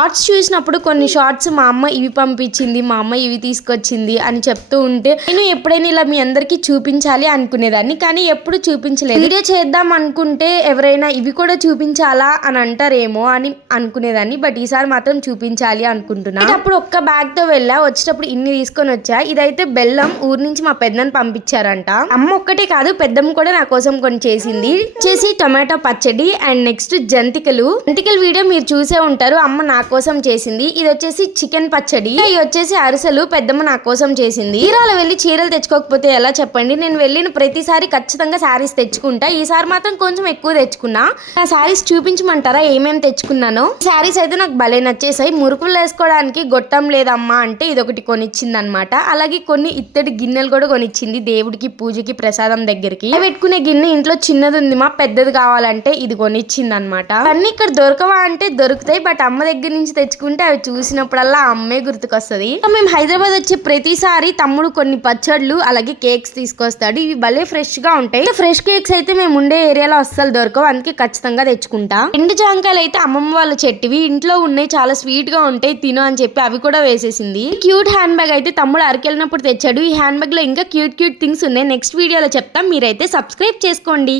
Shorts చూసినప్పుడు కొన్ని shorts మా అమ్మ ఇవి పంపించింది, మా అమ్మ ఇవి తీసుకొచ్చింది అని చెప్తూ ఉంటే నేను ఎప్పుడైనా ఇలా మీ అందరికి చూపించాలి అనుకునేదాన్ని, కానీ ఎప్పుడు చూపించలేదు. వీడియో చేద్దాం అనుకుంటే ఎవరైనా ఇవి కూడా చూపించాలా అని అంటారేమో అని అనుకునేదాన్ని, బట్ ఈసారి మాత్రం చూపించాలి అనుకుంటున్నా. అప్పుడు ఒక్క బ్యాగ్ తో వెళ్ళా, వచ్చేటప్పుడు ఇన్ని తీసుకొని వచ్చా. ఇదైతే బెల్లం ఊరు నుంచి మా పెద్దను పంపించారంట. అమ్మ ఒక్కటే కాదు పెద్దమ్మ కూడా నా కోసం కొన్ని చేసింది. టొమాటో పచ్చడి అండ్ నెక్స్ట్ జంతికల వీడియో మీరు చూసే ఉంటారు. అమ్మ నా కోసం చేసింది. ఇది వచ్చేసి చికెన్ పచ్చడి, ఇది వచ్చేసి అరిసెలు పెద్దమ్మ నా కోసం చేసింది. చీరాలు వెళ్ళి చీరలు తెచ్చుకోకపోతే ఎలా చెప్పండి, నేను వెళ్ళిన ప్రతిసారి ఖచ్చితంగా శారీస్ తెచ్చుకుంటా. ఈసారి మాత్రం కొంచెం ఎక్కువ తెచ్చుకున్నా. ఆ శారీస్ చూపించమంటారా ఏమేమి తెచ్చుకున్నానో? శారీస్ అయితే నాకు భలే నచ్చేసాయి. మురుకులు వేసుకోవడానికి గొట్టం లేదమ్మా అంటే ఇదొకటి కొనిచ్చింది అనమాట. అలాగే కొన్ని ఇత్తడి గిన్నెలు కూడా కొనిచ్చింది, దేవుడికి పూజకి ప్రసాదం దగ్గరికి పెట్టుకునే గిన్నె ఇంట్లో చిన్నది ఉంది, మా పెద్దది కావాలంటే ఇది కొనిచ్చింది అనమాట. అన్ని ఇక్కడ దొరకవా అంటే దొరుకుతాయి, బట్ అమ్మ దగ్గర నుంచి తెచ్చుకుంటే అవి చూసినప్పుడల్లా అమ్మే గుర్తుకొస్తుంది. మేము హైదరాబాద్ వచ్చే ప్రతిసారి తమ్ముడు కొన్ని పచ్చళ్ళు అలాగే కేక్స్ తీసుకొస్తాడు. ఇవి భలే ఫ్రెష్ గా ఉంటాయి. ఫ్రెష్ కేక్స్ అయితే మేము ఉండే ఏరియాలో అస్సలు దొరకవు, అందుకే ఖచ్చితంగా తెచ్చుకుంటా. ఎండు జాంకాయలు అయితే అమ్మమ్మ వాళ్ళ చెట్టువి, ఇంట్లో ఉన్నాయి, చాలా స్వీట్ గా ఉంటాయి, తిను అని చెప్పి అవి కూడా వేసేసింది. క్యూట్ హ్యాండ్ బ్యాగ్ అయితే తమ్ముడు అరకెళ్ళినప్పుడు తెచ్చాడు. ఈ హ్యాండ్ బ్యాగ్ లో ఇంకా క్యూట్ థింగ్స్ ఉన్నాయి, నెక్స్ట్ వీడియోలో చెప్తాం. మీరైతే సబ్స్క్రైబ్ చేసుకోండి.